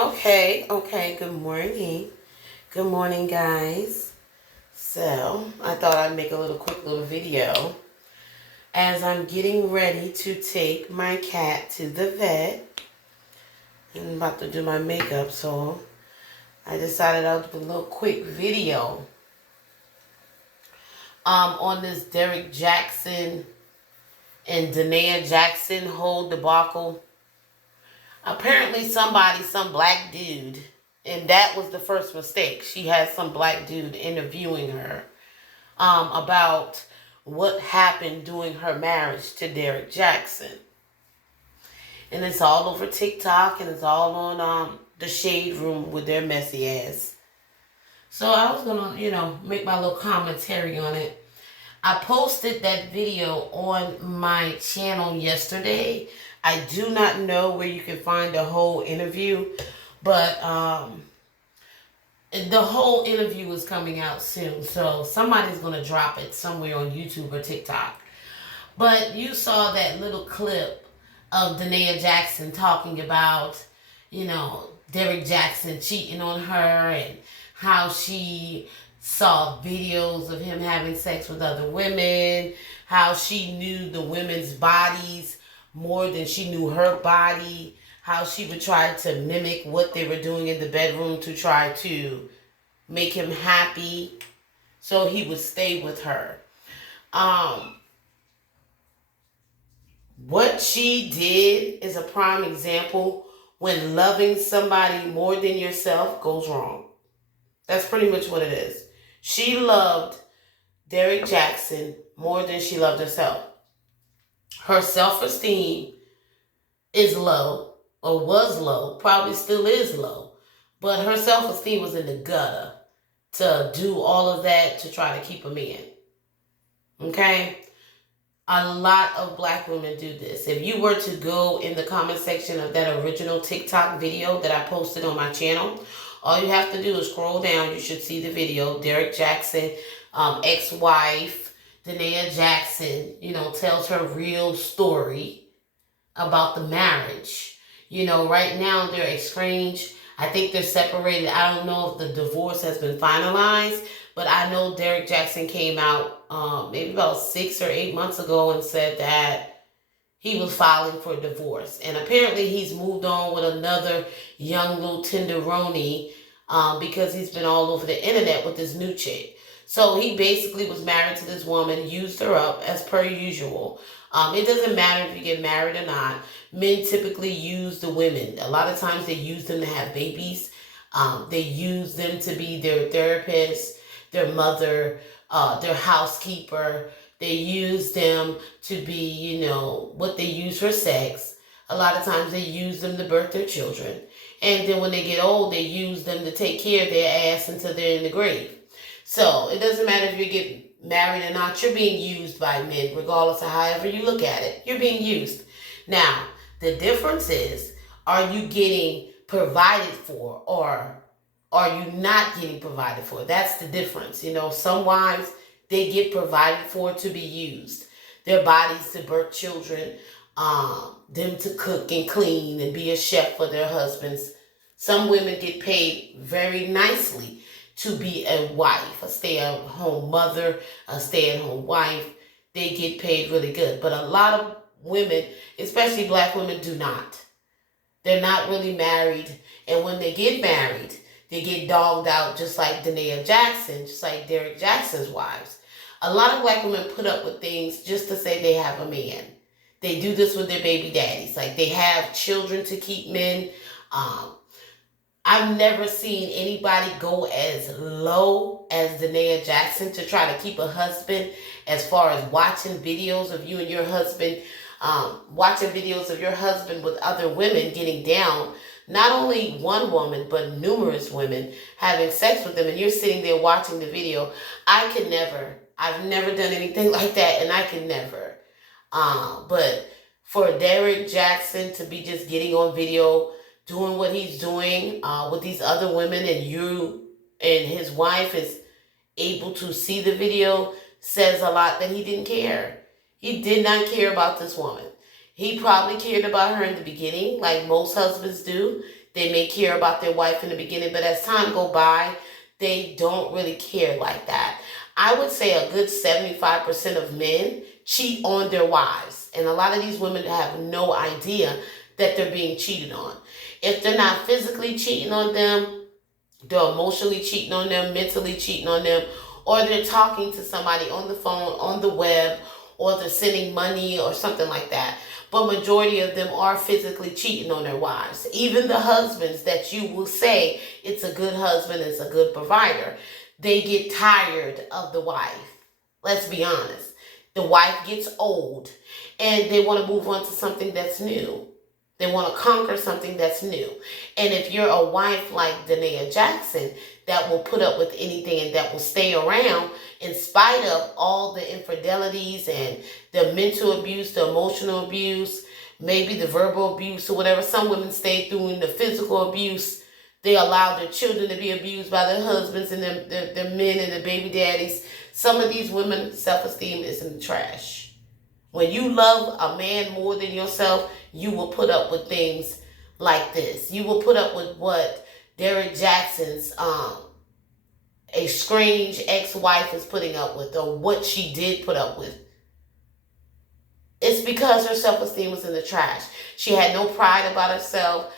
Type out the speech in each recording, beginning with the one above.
Okay, good morning. Good morning, guys. So, I thought I'd make a quick little video as I'm getting ready to take my cat to the vet. I'm about to do my makeup, so I decided I'll do a little quick video on this Derrick Jaxn and Da'Naia Jackson whole debacle. Apparently some black dude, and that was the first mistake. She had some black dude interviewing her about what happened during her marriage to Derrick Jaxn. And it's all over TikTok, and it's all on the Shade Room with their messy ass. So I was gonna, make my little commentary on it. I posted that video on my channel yesterday. I do not know where you can find the whole interview, but the whole interview is coming out soon. So somebody's going to drop it somewhere on YouTube or TikTok. But you saw that little clip of Da'Naia Jackson talking about, Derrick Jaxn cheating on her and how she saw videos of him having sex with other women, how she knew the women's bodies more than she knew her body, how she would try to mimic what they were doing in the bedroom to try to make him happy so he would stay with her. What she did is a prime example when loving somebody more than yourself goes wrong. That's pretty much what it is. She loved Derrick Jaxn more than she loved herself. Her self-esteem is low, or was low, probably still is low, but her self-esteem was in the gutter to do all of that to try to keep a man. Okay? A lot of black women do this. If you were to go in the comment section of that original TikTok video that I posted on my channel, all you have to do is scroll down. You should see the video. Derrick Jaxn, ex-wife, Da'Naia Jackson, tells her real story about the marriage. Right now they're estranged. I think they're separated. I don't know if the divorce has been finalized, but I know Derrick Jaxn came out maybe about 6 or 8 months ago and said that he was filing for divorce. And apparently he's moved on with another young little tenderoni because he's been all over the internet with this new chick. So he basically was married to this woman, used her up as per usual. It doesn't matter if you get married or not. Men typically use the women. A lot of times they use them to have babies. They use them to be their therapist, their mother, their housekeeper. They use them to be, what they use for sex. A lot of times they use them to birth their children. And then when they get old, they use them to take care of their ass until they're in the grave. So it doesn't matter if you get married or not. You're being used by men, regardless of however you look at it. You're being used. Now, the difference is, are you getting provided for or are you not getting provided for? That's the difference. Some wives, they get provided for to be used. Their bodies to birth children, them to cook and clean and be a chef for their husbands. Some women get paid very nicely to be a wife, a stay-at-home mother, a stay-at-home wife. They get paid really good. But a lot of women, especially black women, do not. They're not really married. And when they get married, they get dogged out just like Da'Naia Jackson, just like Derrick Jackson's wives. A lot of black women put up with things just to say they have a man. They do this with their baby daddies. Like they have children to keep men. I've never seen anybody go as low as Da'Naia Jackson to try to keep a husband, as far as watching videos of you and your husband, watching videos of your husband with other women getting down. Not only one woman, but numerous women having sex with them, and you're sitting there watching the video. I could never. I've never done anything like that, and I can never. But for Derrick Jaxn to be just getting on video, doing what he's doing with these other women, and you and his wife is able to see the video, says a lot that he didn't care. He did not care about this woman. He probably cared about her in the beginning, like most husbands do. They may care about their wife in the beginning, but as time go by, they don't really care like that. I would say a good 75% of men cheat on their wives. And a lot of these women have no idea that they're being cheated on. If they're not physically cheating on them, they're emotionally cheating on them, mentally cheating on them, or they're talking to somebody on the phone, on the web, or they're sending money or something like that. But majority of them are physically cheating on their wives. Even the husbands that you will say it's a good husband, it's a good provider, they get tired of the wife. Let's be honest. The wife gets old and they want to move on to something that's new. They want to conquer something that's new. And if you're a wife like Da'Naia Jackson that will put up with anything and that will stay around in spite of all the infidelities and the mental abuse, the emotional abuse, maybe the verbal abuse or whatever. Some women stay through in the physical abuse. They allow their children to be abused by their husbands and their men and their baby daddies. Some of these women's self-esteem is in the trash. When you love a man more than yourself, you will put up with things like this. You will put up with what Derrick Jaxn's estranged ex-wife is putting up with, or what she did put up with. It's because her self-esteem was in the trash. She had no pride about herself.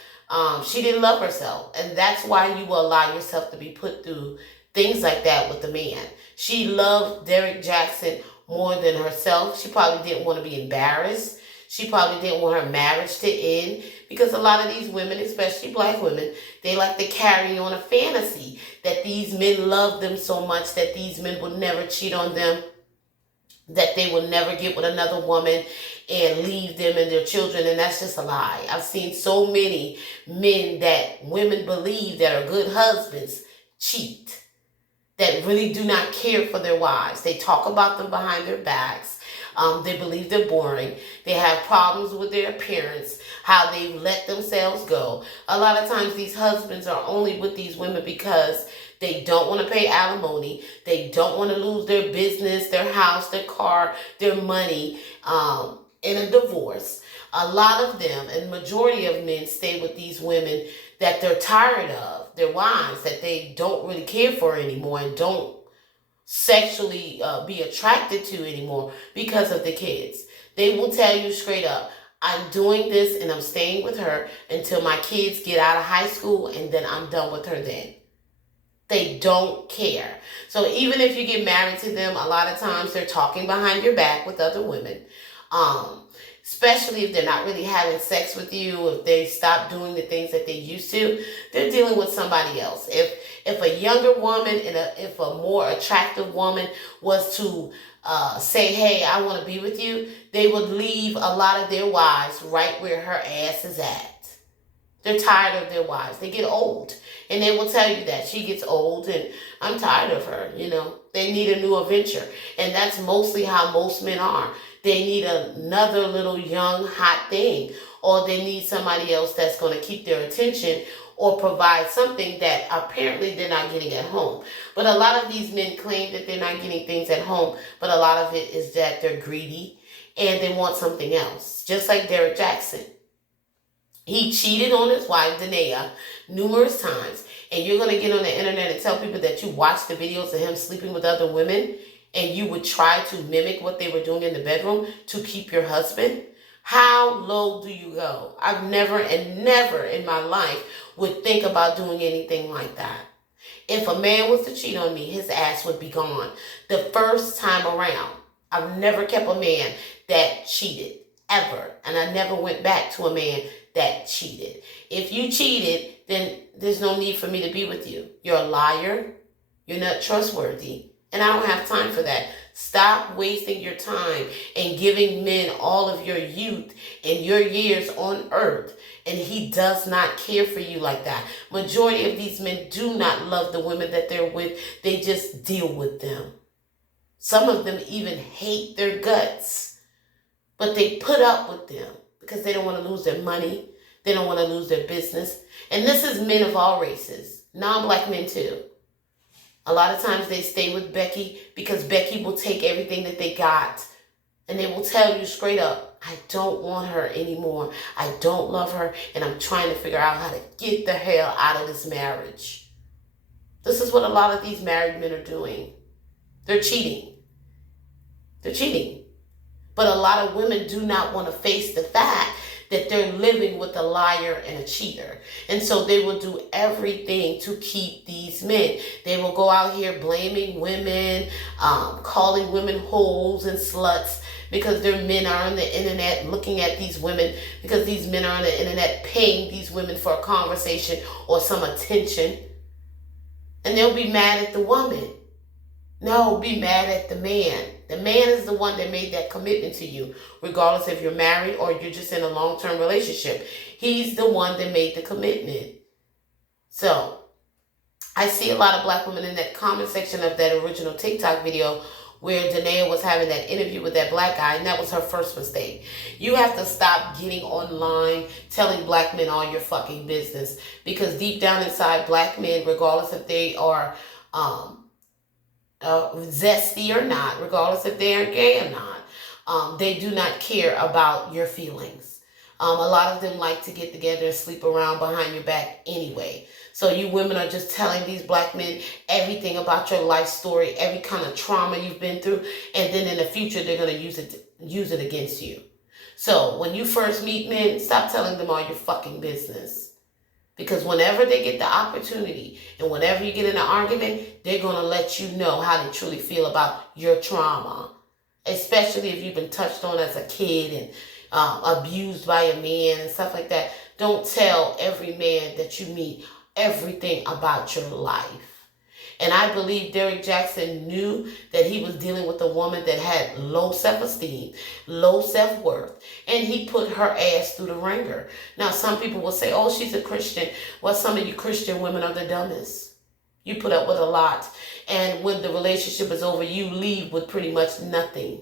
She didn't love herself. And that's why you will allow yourself to be put through things like that with the man. She loved Derrick Jaxn more than herself. She probably didn't want to be embarrassed. She probably didn't want her marriage to end, because a lot of these women, especially black women, they like to carry on a fantasy that these men love them so much that these men will never cheat on them, that they will never get with another woman and leave them and their children. And that's just a lie. I've seen so many men that women believe that are good husbands cheat, that really do not care for their wives. They talk about them behind their backs. They believe they're boring. They have problems with their appearance, how they let themselves go. A lot of times these husbands are only with these women because they don't want to pay alimony. They don't want to lose their business, their house, their car, their money in a divorce. A lot of them, and majority of men, stay with these women that they're tired of, their wives, that they don't really care for anymore and don't sexually be attracted to anymore because of the kids. They will tell you straight up, I'm doing this and I'm staying with her until my kids get out of high school, and then I'm done with her then. They don't care. So even if you get married to them, a lot of times they're talking behind your back with other women. Especially if they're not really having sex with you, if they stop doing the things that they used to, they're dealing with somebody else. If a younger woman and if a more attractive woman was to say, hey, I want to be with you, they would leave a lot of their wives right where her ass is at. They're tired of their wives. They get old. And they will tell you that. She gets old and I'm tired of her. You know, they need a new adventure. And that's mostly how most men are. They need another little young hot thing, or they need somebody else that's going to keep their attention or provide something that apparently they're not getting at home. But a lot of these men claim that they're not getting things at home, but a lot of it is that they're greedy and they want something else. Just like Derrick Jaxn. He cheated on his wife, Da'Naia, numerous times. And you're going to get on the internet and tell people that you watched the videos of him sleeping with other women and you would try to mimic what they were doing in the bedroom to keep your husband? How low do you go? I've never in my life would think about doing anything like that. If a man was to cheat on me, his ass would be gone the first time around. I've never kept a man that cheated, ever. And I never went back to a man that cheated. If you cheated, then there's no need for me to be with you. You're a liar. You're not trustworthy. And I don't have time for that. Stop wasting your time and giving men all of your youth and your years on earth. And he does not care for you like that. Majority of these men do not love the women that they're with. They just deal with them. Some of them even hate their guts. But they put up with them because they don't want to lose their money. They don't want to lose their business. And this is men of all races. Non-black men too. A lot of times they stay with Becky because Becky will take everything that they got And they will tell you straight up, I don't want her anymore. I don't love her, and I'm trying to figure out how to get the hell out of this marriage. This is what a lot of these married men are doing. They're cheating. They're cheating. But a lot of women do not want to face the fact that they're living with a liar and a cheater. And so they will do everything to keep these men. They will go out here blaming women, calling women hoes and sluts because their men are on the internet looking at these women, because these men are on the internet paying these women for a conversation or some attention. And they'll be mad at the woman. No, be mad at the man. The man is the one that made that commitment to you, regardless if you're married or you're just in a long-term relationship. He's the one that made the commitment. So, I see a lot of black women in that comment section of that original TikTok video where Da'Naia was having that interview with that black guy, and that was her first mistake. You have to stop getting online telling black men all your fucking business, because deep down inside, black men, regardless if they are zesty or not, regardless if they are gay or not, they do not care about your feelings. A lot of them like to get together and sleep around behind your back anyway. So you women are just telling these black men everything about your life story, every kind of trauma you've been through, and then in the future they're going to use it against you. So when you first meet men, stop telling them all your fucking business. Because whenever they get the opportunity and whenever you get in an argument, they're going to let you know how they truly feel about your trauma. Especially if you've been touched on as a kid and abused by a man and stuff like that. Don't tell every man that you meet everything about your life. And I believe Derrick Jaxn knew that he was dealing with a woman that had low self-esteem, low self-worth, and he put her ass through the ringer. Now, some people will say, oh, she's a Christian. Well, some of you Christian women are the dumbest. You put up with a lot, and when the relationship is over, you leave with pretty much nothing.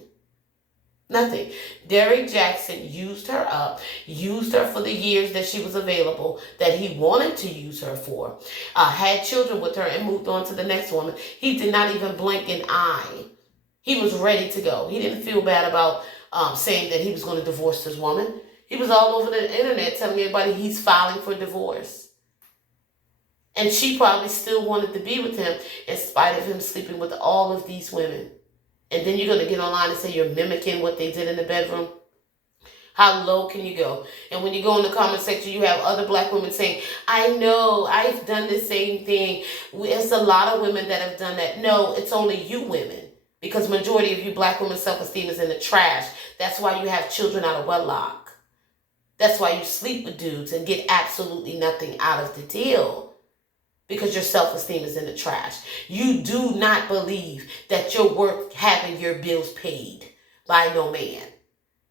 Nothing. Derrick Jaxn used her up, used her for the years that she was available, that he wanted to use her for, had children with her, and moved on to the next woman. He did not even blink an eye. He was ready to go. He didn't feel bad about saying that he was going to divorce this woman. He was all over the internet telling everybody he's filing for divorce. And she probably still wanted to be with him in spite of him sleeping with all of these women. And then you're going to get online and say you're mimicking what they did in the bedroom? How low can you go? And when you go in the comment section, you have other black women saying, I know, I've done the same thing. It's a lot of women that have done that. No, it's only you women. Because majority of you black women's self-esteem is in the trash. That's why you have children out of wedlock. That's why you sleep with dudes and get absolutely nothing out of the deal. Because your self-esteem is in the trash. You do not believe that you're worth having your bills paid by no man.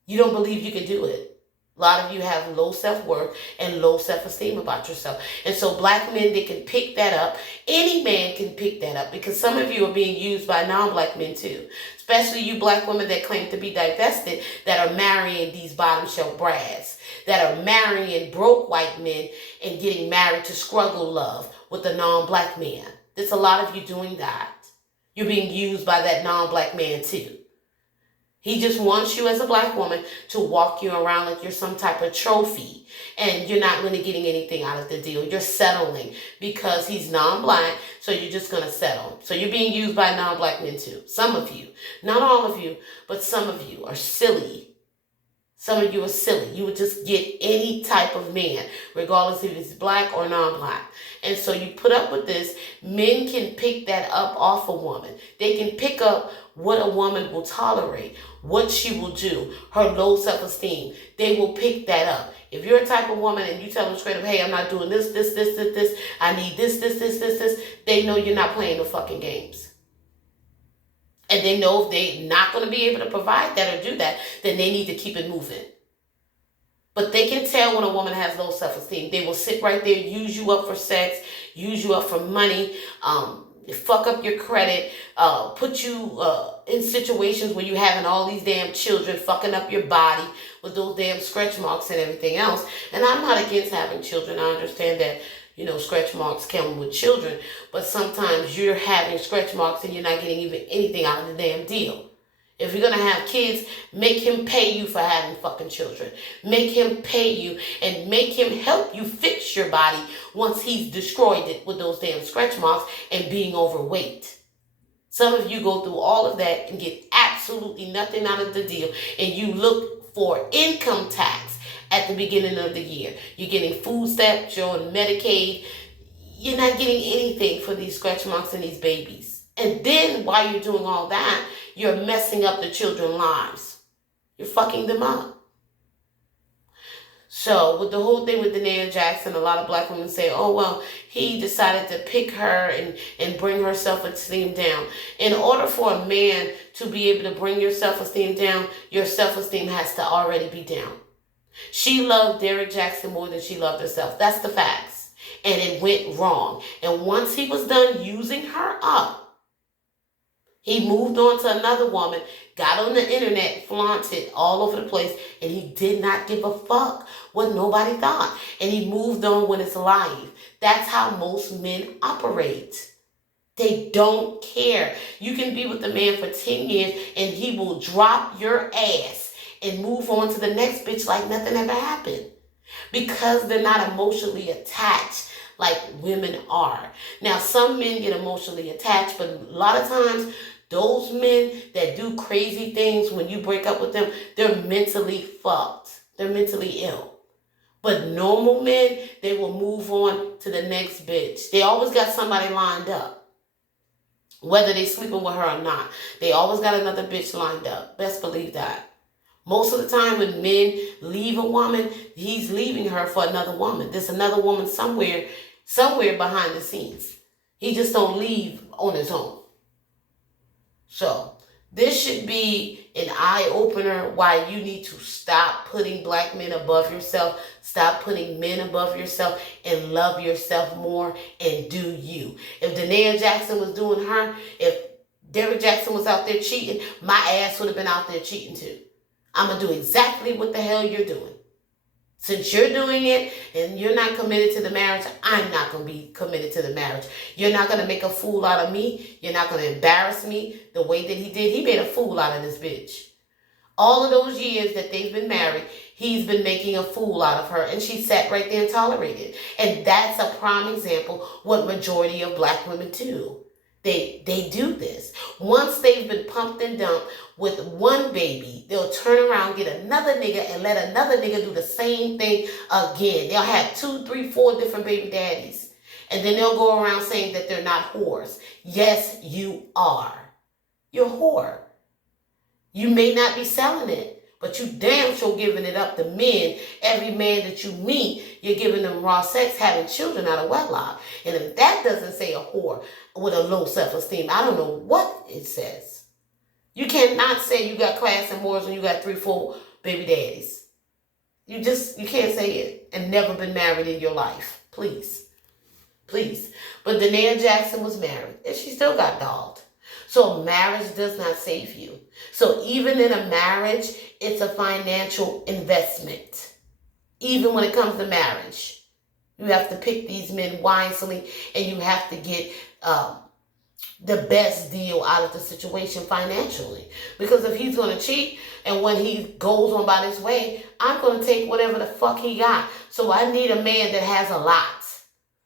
You don't believe you can do it. A lot of you have low self-worth and low self-esteem about yourself. And so black men, they can pick that up. Any man can pick that up, because some of you are being used by non-black men too. Especially you black women that claim to be divested, that are marrying these bottom shelf brads, that are marrying broke white men and getting married to struggle love with a non-black man. There's a lot of you doing that. You're being used by that non-black man too. He just wants you as a black woman to walk you around like you're some type of trophy, and you're not really getting anything out of the deal. You're settling because he's non-black, so you're just going to settle. So you're being used by non-black men too. Some of you, not all of you, but some of you are silly. Some of you are silly. You would just get any type of man, regardless if it's black or non-black. And so you put up with this. Men can pick that up off a woman. They can pick up what a woman will tolerate, what she will do, her low self-esteem. They will pick that up. If you're a type of woman and you tell them straight up, hey, I'm not doing this, I need this, they know you're not playing the fucking games. And they know if they're not going to be able to provide that or do that, then they need to keep it moving. But they can tell when a woman has low self-esteem. They will sit right there, use you up for sex, use you up for money, fuck up your credit, put you in situations where you're having all these damn children, fucking up your body with those damn stretch marks and everything else. And I'm not against having children. I understand that, stretch marks come with children, but sometimes you're having stretch marks and you're not getting even anything out of the damn deal. If you're going to have kids, make him pay you for having fucking children. Make him pay you and make him help you fix your body once he's destroyed it with those damn stretch marks and being overweight. Some of you go through all of that and get absolutely nothing out of the deal, and you look for income tax at the beginning of the year. You're getting food stamps, you're on Medicaid. You're not getting anything for these scratch marks and these babies. And then while you're doing all that, you're messing up the children's lives. You're fucking them up. So with the whole thing with Da'Naia Jackson, a lot of black women say, oh, well, he decided to pick her and bring her self-esteem down. In order for a man to be able to bring your self-esteem down, your self-esteem has to already be down. She loved Derrick Jaxn more than she loved herself. That's the facts. And it went wrong. And once he was done using her up, he moved on to another woman, got on the internet, flaunted all over the place, and he did not give a fuck what nobody thought. And he moved on when it's live. That's how most men operate. They don't care. You can be with a man for 10 years and he will drop your ass and move on to the next bitch like nothing ever happened. Because they're not emotionally attached like women are. Now, some men get emotionally attached, but a lot of times, those men that do crazy things when you break up with them, they're mentally fucked. They're mentally ill. But normal men, they will move on to the next bitch. They always got somebody lined up. Whether they sleeping with her or not. They always got another bitch lined up. Best believe that. Most of the time when men leave a woman, he's leaving her for another woman. There's another woman somewhere behind the scenes. He just don't leave on his own. So, this should be an eye-opener why you need to stop putting black men above yourself, stop putting men above yourself, and love yourself more and do you. If Da'Naia Jackson was doing her, if Derrick Jaxn was out there cheating, my ass would have been out there cheating too. I'm going to do exactly what the hell you're doing. Since you're doing it and you're not committed to the marriage, I'm not going to be committed to the marriage. You're not going to make a fool out of me. You're not going to embarrass me the way that he did. He made a fool out of this bitch. All of those years that they've been married, he's been making a fool out of her. And she sat right there and tolerated. And that's a prime example what majority of black women do. They do this. Once they've been pumped and dumped with one baby, they'll turn around, get another nigga, and let another nigga do the same thing again. They'll have 2, 3, 4 different baby daddies. And then they'll go around saying that they're not whores. Yes, you are. You're a whore. You may not be selling it, but you damn sure giving it up to men. Every man that you meet, you're giving them raw sex, having children out of wedlock. And if that doesn't say a whore with a low self-esteem, I don't know what it says. You cannot say you got class and morals when you got 3, 4 baby daddies. You can't say it and never been married in your life. Please. Please. But Da'Naia Jackson was married and she still got dogged. So marriage does not save you. So even in a marriage, it's a financial investment. Even when it comes to marriage, you have to pick these men wisely and you have to get the best deal out of the situation financially. Because if he's going to cheat and when he goes on about his way, I'm going to take whatever the fuck he got. So I need a man that has a lot.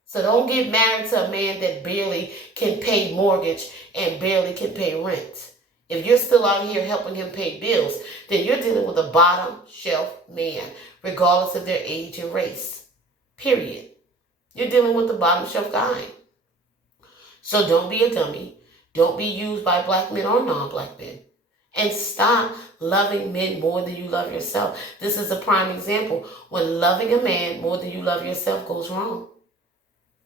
So don't get married to a man that barely can pay mortgage and barely can pay rent. If you're still out here helping him pay bills, then you're dealing with a bottom shelf man, regardless of their age and race. Period. You're dealing with the bottom shelf guy. So don't be a dummy. Don't be used by black men or non-black men. And stop loving men more than you love yourself. This is a prime example. When loving a man more than you love yourself goes wrong.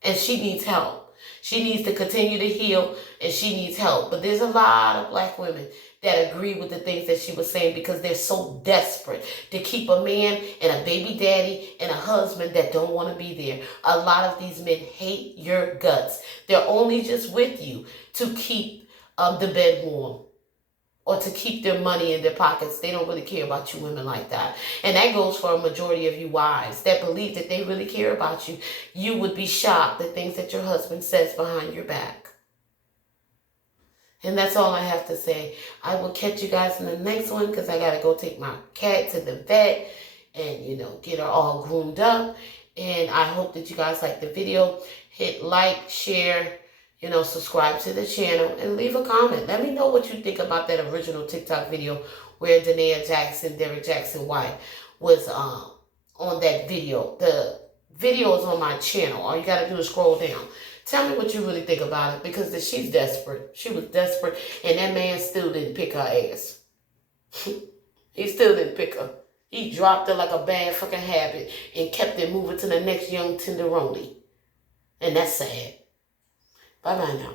And she needs help. She needs to continue to heal and she needs help. But there's a lot of black women that agree with the things that she was saying because they're so desperate to keep a man and a baby daddy and a husband that don't want to be there. A lot of these men hate your guts. They're only just with you to keep the bed warm or to keep their money in their pockets. They don't really care about you women like that. And that goes for a majority of you wives that believe that they really care about you. You would be shocked at things that your husband says behind your back. And that's all I have to say. I will catch you guys in the next one because I got to go take my cat to the vet and, get her all groomed up. And I hope that you guys like the video. Hit like, share, subscribe to the channel, and leave a comment. Let me know what you think about that original TikTok video where Da'Naia Jackson, Derrick Jaxn wife, was on that video. The video is on my channel. All you got to do is scroll down. Tell me what you really think about it, because she's desperate. She was desperate, and that man still didn't pick her ass. He still didn't pick her. He dropped her like a bad fucking habit and kept it moving to the next young tenderoni. And that's sad. Bye-bye now.